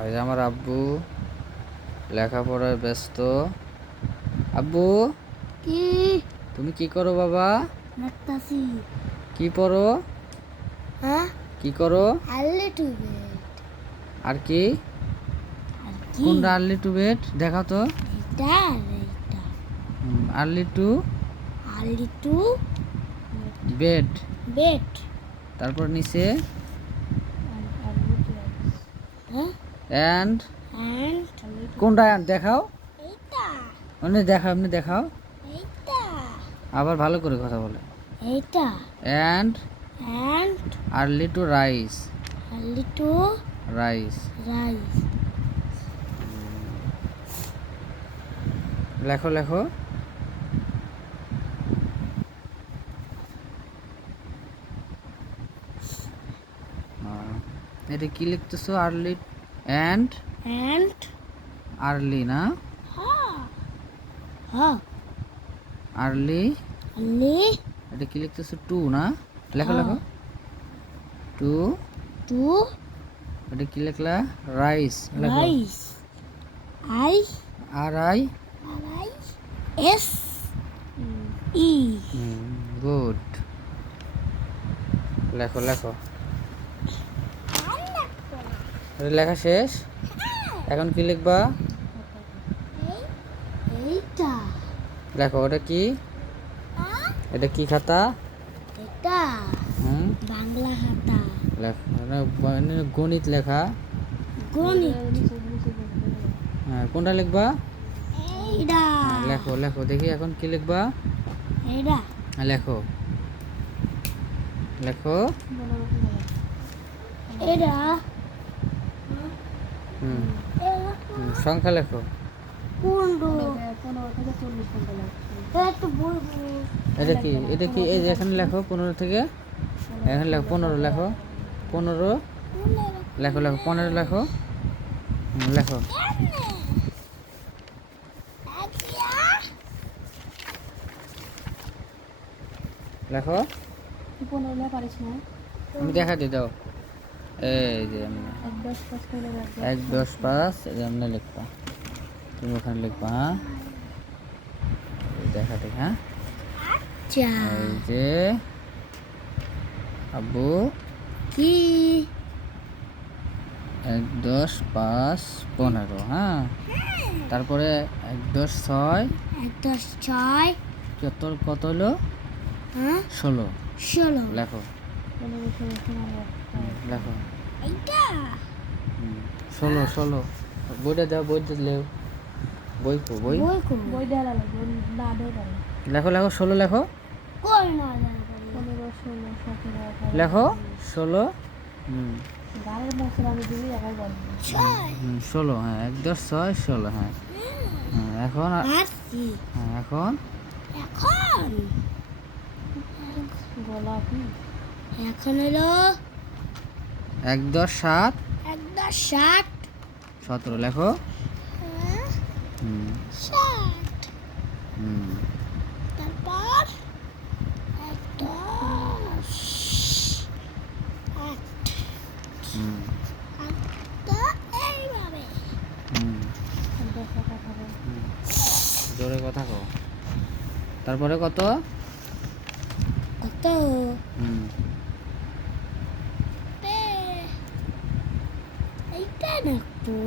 আজ আমার আব্বু। লেখাপড়ায় ব্যস্ত। আব্বু কি? তুমি কি করো বাবা? নাটতাছি কি পড়ো? হ্যাঁ? কি করো? আলে টু বেড আর কি? আর কি? কোনটা আর্লি টু বেড দেখাও তো এটা এটা early to? Early to? Bed. Bed. তারপর নিচে? হ্যাঁ? অ্যান্ড কোনটা দেখাও? এইটা। দেখাও এমনি দেখাও। আবার ভালো করে কথা বলে। এইটা। And and early to rise. Early to rise. Rise. লেখো লেখো। এটা কি লিখতেছো? আর্লি অ্যান্ড অ্যান্ড আর্লি না হ্যাঁ হ্যাঁ আর্লি আলি এটা কি লিখতেছো? টু না? লেখো লেখো। টু। টু। এটা কি লিখলা? Rise rise I R I R I S E good লেখো লেখো। লেখা শেষ। এখন কি লিখবা? লেখো ওটা কি? এটা কি খাতা? এটা। বাংলা খাতা। লেখা মানে গণিত লেখা। গণিত। হ্যাঁ কোনটা লিখবা? হ্যাঁ, লেখো লেখো দেখি এখন কি লিখবা? হ্যাঁ, লেখো। লেখো। এইটা। হুম। সংখ্যা লেখো। বলব এটা কি? এটা কি? এই যে এখানে লেখো পনেরো থেকে? এখানে লেখো পনেরো লেখো। পনেরো লেখো লেখো পনেরো লেখো। লেখো। লেখো। আমি দেখা দিই দাও। এই যে এক দশ পাঁচ এমনি লিখবা। তুমি ওখানে লিখবা হ্যাঁ? দেখা দিই হ্যাঁ? এই যে আব্বু কি? এক দশ পাঁচ পনেরো হ্যাঁ? তারপরে এক দশ ছয় এক দশ ছয়। কত কত হলো? হ্যাঁ? ষোলো। ষোলো। লেখো। হুম, ষোলো ষোলো বইটা দাও বইটা লেও। বই কো বই? বই লেখো লেখো ষোলো লেখো। লেখো ষোলো। হুম। ষোলো হ্যাঁ এক দশ ছয় ষোলো হ্যাঁ। হ্যাঁ এখন আর- হ্যাঁ এখন? এখন? গোলাপি। এখন হলো এক দশ সাত। এক দশ ষাট সতেরো লেখো। হ্যাঁ, ষাট তারপর এক দশ আট। এইভাবে। জোরে কথা কও। তারপরে কত? কত? হুম এইটা নাকবো